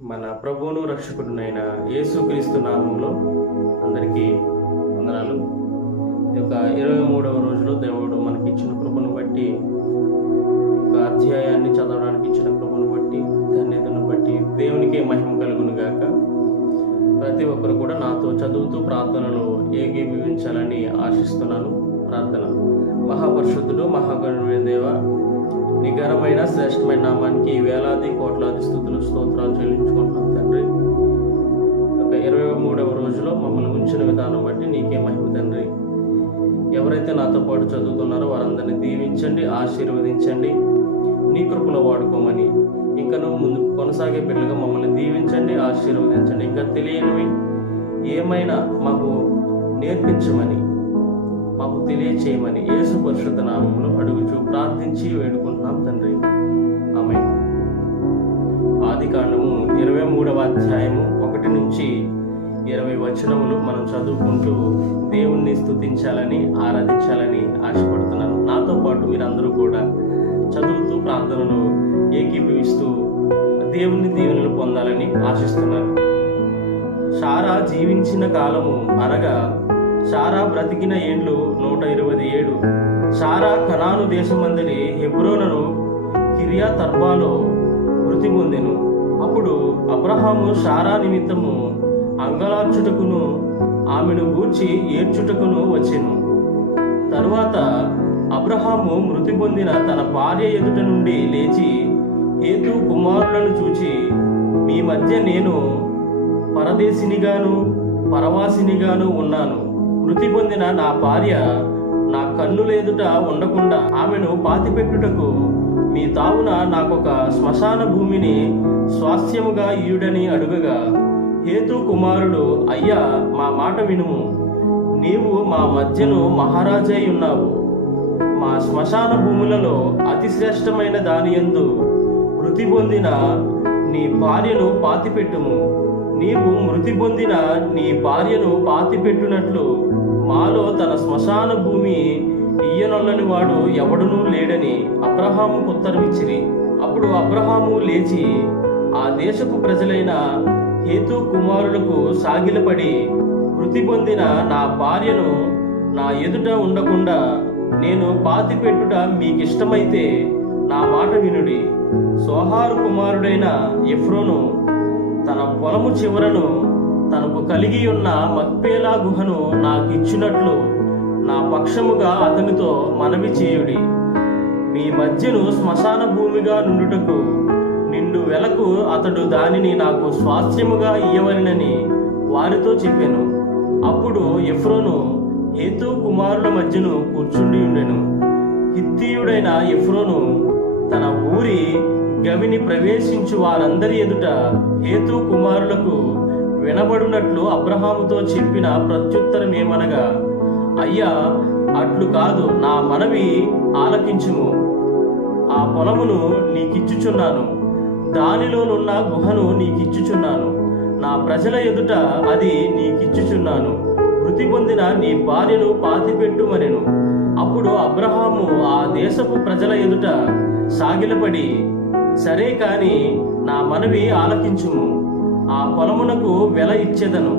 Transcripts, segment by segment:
మన ప్రభువును రక్షకుడునైన యేసుక్రీస్తు నామంలో అందరికీ వందనాలు. ఈ యొక్క 23వ రోజులో దేవుడు మనకి ఇచ్చిన కృపను బట్టి, ఒక అధ్యాయాన్ని చదవడానికి ఇచ్చిన కృపను బట్టి, ధన్యతను బట్టి దేవునికే మహిమ కలుగును గాక. ప్రతి ఒక్కరు కూడా నాతో చదువుతూ ప్రార్థనలో ఏకీభవించాలని ఆశిస్తున్నాను. ప్రార్థన. మహాపరిశుద్ధుడు, మహాకరుణైన దేవ, నీ ఘనమైన శ్రేష్టమైన నామానికి వేలాది కోట్లాది స్తుతులు స్తోత్రాలు చెల్లించుకుంటున్నాం తండ్రి. ఒక 23వ రోజులో మమ్మల్ని ఉంచిన విధానం బట్టి నీకే మహిమ తండ్రి. ఎవరైతే నాతో పాటు చదువుతున్నారో వారందరినీ దీవించండి, ఆశీర్వదించండి, నీ కృపలో వాడుకోమని, ఇంకా నువ్వు ముందుకు కొనసాగే బిడ్డలుగా మమ్మల్ని దీవించండి, ఆశీర్వదించండి. ఇంకా తెలియనివి ఏమైనా మాకు నేర్పించమని, మాకు తెలియచేయమని యేసు పరిశుద్ధ నామంలో అడుగుచూ ప్రార్థించి వేడుకుంటున్నాం తండ్రి. ఆమేన్. ఆదికాండము 23వ అధ్యాయము 1 నుంచి 20 వచనములు మనం చదువుకుంటూ దేవుణ్ణి స్తుతించాలని, ఆరాధించాలని ఆశపడుతున్నాను. నాతో పాటు మీరందరూ కూడా చదువుతూ ప్రార్థనలో ఏకీభవిస్తూ దేవుని దీవెనలు పొందాలని ఆశిస్తున్నాను. శారా జీవించిన కాలము అనగా శారా బ్రతికిన ఏండ్లు 127. శారా కనాను దేశమందలి హెబ్రోనును కిర్యాత్ అర్బాలో మృతి పొందెను. అప్పుడు అబ్రహాము శారా నిమిత్తము అంగలార్చుటకును ఆమెను గూర్చి ఏడ్చుటకును వచ్చెను. తరువాత అబ్రహాము మృతి పొందిన తన భార్య ఎదుట నుండి లేచి హేతు కుమారులను చూచి, మీ మధ్య నేను పరదేశినిగాను పరవాసినిగాను ఉన్నాను. మృతి పొందిన నా భార్య నా కన్నులెదుట ఉండకుండా ఆమెను పాతిపెట్టుటకు మీ తావున నాకొక శ్మశాన భూమిని స్వాస్థ్యముగా ఇయుడని అడుగగా, హేతు కుమారుడు, అయ్యా, మా మాట వినుము. నీవు మా మధ్యను మహారాజై ఉన్నావు. మా శ్మశాన భూములలో అతి శ్రేష్టమైన దానియందు మృతి పొందిన నీ భార్యను పాతిపెట్టుము. నీవు మృతి పొందిన నీ భార్యను పాతిపెట్టునట్లు మాలో తన శ్మశాన భూమి ఇయ్యనొల్లని వాడు ఎవడునూ లేడని అబ్రహాముకు ఉత్తరమిచ్చిరి. అప్పుడు అబ్రహాము లేచి ఆ దేశపు ప్రజలైన హేతు కుమారులకు సాగిలపడి, మృతి పొందిన నా భార్యను నా ఎదుట ఉండకుండా నేను పాతిపెట్టుట మీకిష్టమైతే నా మాట వినుడి. సోహారు కుమారుడైన ఎఫ్రోను తన పొలము చివరను తనకు కలిగి ఉన్న మక్పేలా గుహను నాకిచ్చినట్లు నా పక్షముగా అతనితో మనవి చేయుడి. మీ మధ్యను శ్మశాన భూమిగా నుండుటకు నిండు వెలకు అతడు దానిని నాకు స్వాస్థ్యముగా ఇయ్యవలెనని వారితో చెప్పెను. అప్పుడు ఎఫ్రోను హేతు కుమారుల మధ్యను కూర్చుండి ఉండెను. హిత్తీయుడైన ఎఫ్రోను తన ఊరి గవిని ప్రవేశించు వారందరి ఎదుట హేతు కుమారులకు వినబడునట్లు అబ్రహాముతో చెప్పిన ప్రత్యుత్తరం ఏమనగా, అయ్యా, అట్లు కాదు, నా మనవి ఆలకించుము. ఆ పొలమును నీకిచ్చుచున్నాను, దానిలోనున్న గుహను నీకిచ్చుచున్నాను, నా ప్రజల ఎదుట అది నీకిచ్చుచున్నాను. మృతి పొందిన నీ భార్యను పాతిపెట్టుమనెను. అప్పుడు అబ్రహాము ఆ దేశపు ప్రజల ఎదుట సాగిలపడి, సరే కాని నా మనవి ఆలకించుము. ఆ పొలమునకు వెల ఇచ్చెదను.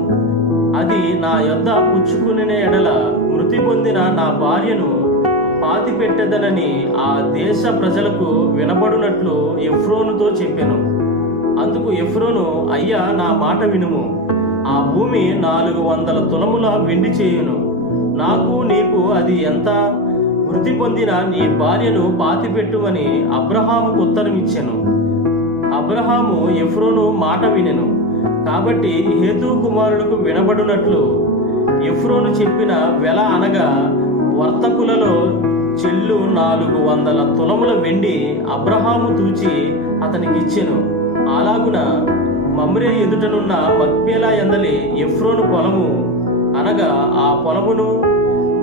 అది నా యొద్ద పుచ్చుకునే ఎడల మృతి పొందిన నా భార్యను పాతిపెట్టెదనని ఆ దేశ ప్రజలకు వినబడునట్లు ఎఫ్రోనుతో చెప్పెను. అందుకు ఎఫ్రోను, అయ్యా, నా మాట వినుము. ఆ భూమి 400 తులముల వెండి చేయును. నాకు నీకు అది ఎంత? మృతి పొందిన నీ భార్యను పాతిపెట్టుమని అబ్రహాముకు ఉత్తరమిచ్చెను. అబ్రహాము ఎఫ్రోను మాట వినెను. కాబట్టి హేతు కుమారులకు వినబడునట్లు ఎఫ్రోను చెప్పిన వెల అనగా వర్తకులలో చెల్లు 400 తులముల వెండి అబ్రహాము తూచి అతనికిచ్చెను. అలాగున మమ్రే ఎదుటనున్న మక్పేలా యందలి ఎఫ్రోను పొలము అనగా ఆ పొలమును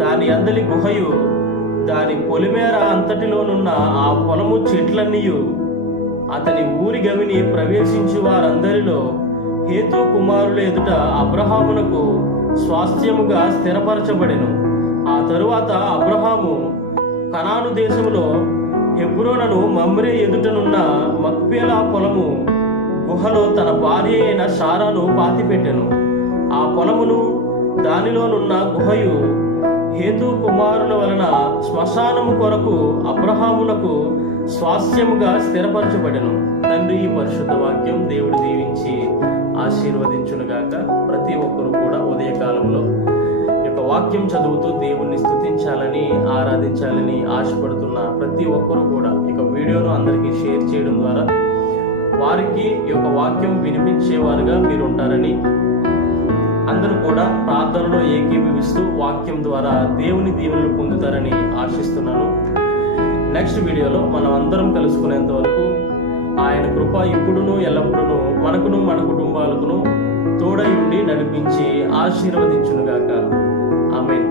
దాని అందలి గుహయు దాని పొలిమేర అంతటిలోనున్న ఆ పొలము చెట్లన్నీయు అతని ఊరి గవిని ప్రవేశించు వారందరిలో హేతు కుమారుల ఎదుట అబ్రహామునకు స్వాస్థ్యముగా స్థిరపరచబడెను. ఆ తరువాత అబ్రహాము కనాను దేశములో హెబ్రోనును మమ్రే ఎదుటనున్న మక్పేలా పొలము గుహలో తన భార్య అయిన శారాను పాతిపెట్టెను. ఆ పొలమును దానిలోనున్న గుహయు హేతు కుమారుల వలన శ్మశానము కొరకు అబ్రహామునకు స్వాస్థ్యముగా స్థిరపరచబడెను. తండ్రి, ఈ పరిశుద్ధ వాక్యం దేవుడు దీవించి ఆశీర్వదించునుగాక. ప్రతి ఒక్కరు కూడా ఉదయకాలంలో వాక్యం చదువుతూ దేవుణ్ణి స్తుతించాలని, ఆరాధించాలని ఆశపడుతున్న ప్రతి ఒక్కరూ కూడా వీడియోను అందరికీ షేర్ చేయడం ద్వారా వారికి వాక్యం వినిపించేవారుగా మీరు ఉంటారని, అందరూ కూడా ప్రార్థనలో ఏకీభవిస్తూ వాక్యం ద్వారా దేవుని దీవెనలు పొందుతారని ఆశిస్తున్నాను. నెక్స్ట్ వీడియోలో మనం అందరం కలుసుకునేంత వరకు ఆయన కృప ఇప్పుడును ఎల్లప్పుడూ మనకును మన కుటుంబాలకును తోడై ఉండి నడిపించి ఆశీర్వదించునుగాక. ఆమేన్.